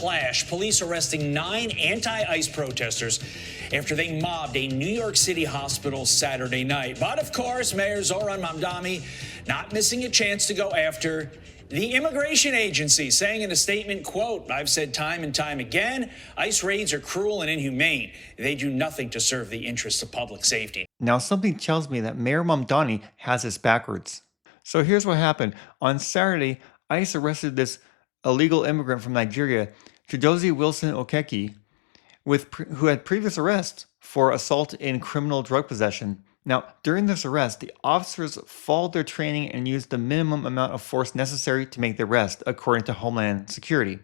clash. Police arresting 9 anti-ICE protesters after they mobbed a New York City hospital Saturday night. But of course, Mayor Zohran Mamdani not missing a chance to go after the immigration agency, saying in a statement, quote, "I've said time and time again, ICE raids are cruel and inhumane. They do nothing to serve the interests of public safety." Now, something tells me that Mayor Mamdani has this backwards. So here's what happened. On Saturday, ICE arrested this illegal immigrant from Nigeria, Chidozie Wilson Okeke, who had previous arrests for assault and criminal drug possession. Now, during this arrest, the officers followed their training and used the minimum amount of force necessary to make the arrest, according to Homeland Security.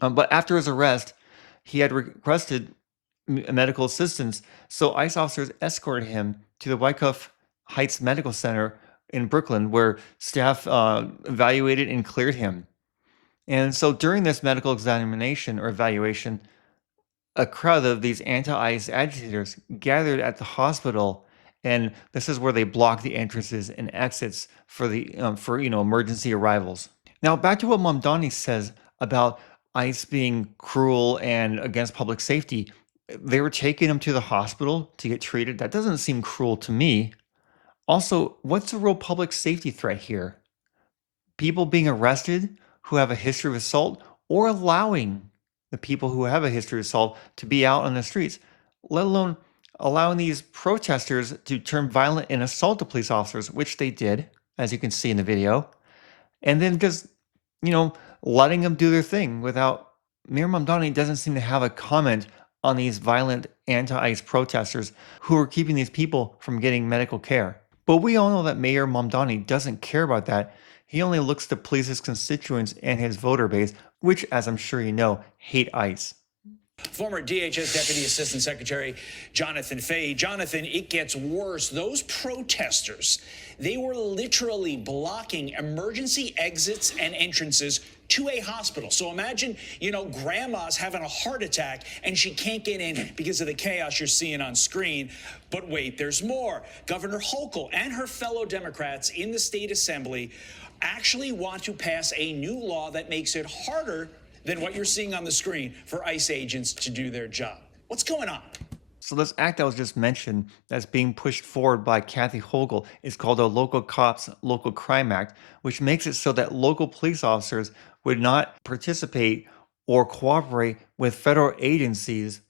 But after his arrest, he had requested medical assistance, so ICE officers escorted him to the Wyckoff Heights Medical Center in Brooklyn, where staff evaluated and cleared him. And so during this medical examination or evaluation, a crowd of these anti-ICE agitators gathered at the hospital, and this is where they block the entrances and exits for the emergency arrivals. Now, back to what Mamdani says about ICE being cruel and against public safety. They were taking him to the hospital to get treated. That doesn't seem cruel to me. Also, what's the real public safety threat here? People being arrested who have a history of assault, or allowing the people who have a history of assault to be out on the streets, let alone allowing these protesters to turn violent and assault the police officers, which they did, as you can see in the video, and then just, letting them do their thing without. Mayor Mamdani doesn't seem to have a comment on these violent anti-ICE protesters who are keeping these people from getting medical care. But we all know that Mayor Mamdani doesn't care about that. He only looks to please his constituents and his voter base, which, as I'm sure you know, hate ICE. Former DHS Deputy Assistant Secretary Jonathan Fay. Jonathan, it gets worse. Those protesters, they were literally blocking emergency exits and entrances to a hospital. So imagine, grandma's having a heart attack and she can't get in because of the chaos you're seeing on screen. But wait, there's more. Governor Hochul and her fellow Democrats in the state assembly actually want to pass a new law that makes it harder than what you're seeing on the screen for ICE agents to do their job. What's going on? So this act that was just mentioned that's being pushed forward by Kathy Hochul is called the Local Cops Local Crime Act, which makes it so that local police officers would not participate or cooperate with federal agencies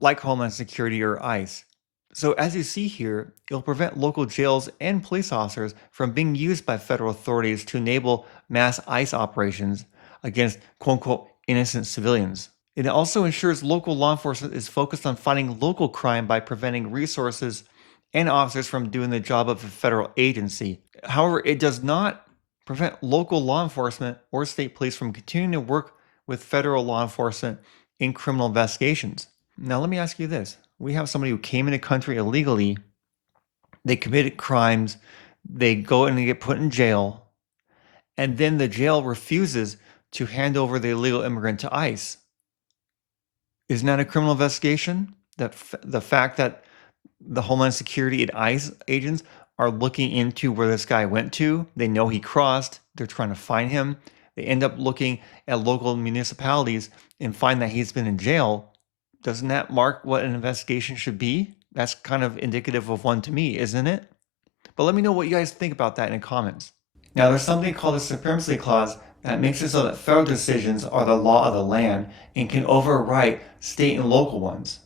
like Homeland Security or ICE. So as you see here, it'll prevent local jails and police officers from being used by federal authorities to enable mass ICE operations against quote-unquote innocent civilians. It also ensures local law enforcement is focused on fighting local crime by preventing resources and officers from doing the job of a federal agency. However, it does not prevent local law enforcement or state police from continuing to work with federal law enforcement in criminal investigations. Now, let me ask you this. We have somebody who came into the country illegally, they committed crimes, they go and they get put in jail, and then the jail refuses to hand over the illegal immigrant to ICE. Isn't that a criminal investigation? That the fact that the Homeland Security and ICE agents are looking into where this guy went to, they know he crossed, they're trying to find him, they end up looking at local municipalities and find that he's been in jail. Doesn't that mark what an investigation should be? That's kind of indicative of one to me, isn't it? But let me know what you guys think about that in the comments. Now, there's something called the Supremacy Clause that makes it so that federal decisions are the law of the land and can overwrite state and local ones.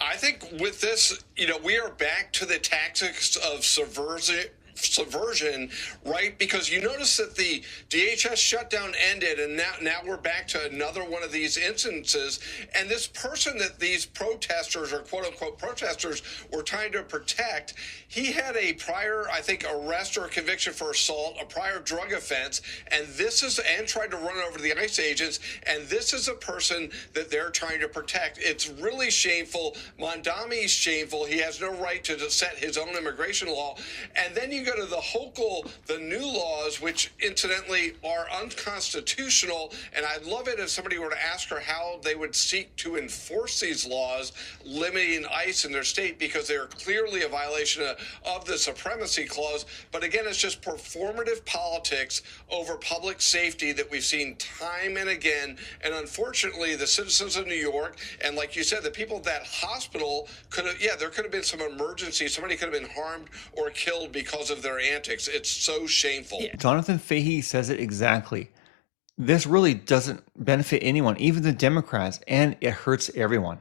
I think with this, we are back to the tactics of subversion, right? Because you notice that the DHS shutdown ended, and now we're back to another one of these instances. And this person that these protesters, or quote unquote protesters, were trying to protect, he had a prior, I think, arrest or conviction for assault, a prior drug offense, and tried to run over the ICE agents. And this is a person that they're trying to protect. It's really shameful. Mamdani's shameful. He has no right to set his own immigration law. And then you go to the Hochul, the new laws, which incidentally are unconstitutional, and I'd love it if somebody were to ask her how they would seek to enforce these laws limiting ICE in their state, because they are clearly a violation of the Supremacy Clause. But again, it's just performative politics over public safety that we've seen time and again. And unfortunately, the citizens of New York, and like you said, the people at that hospital could have, yeah, there could have been some emergency. Somebody could have been harmed or killed because of their antics. It's so shameful. Jonathan Fahey says it exactly. This really doesn't benefit anyone, even the Democrats, and it hurts everyone.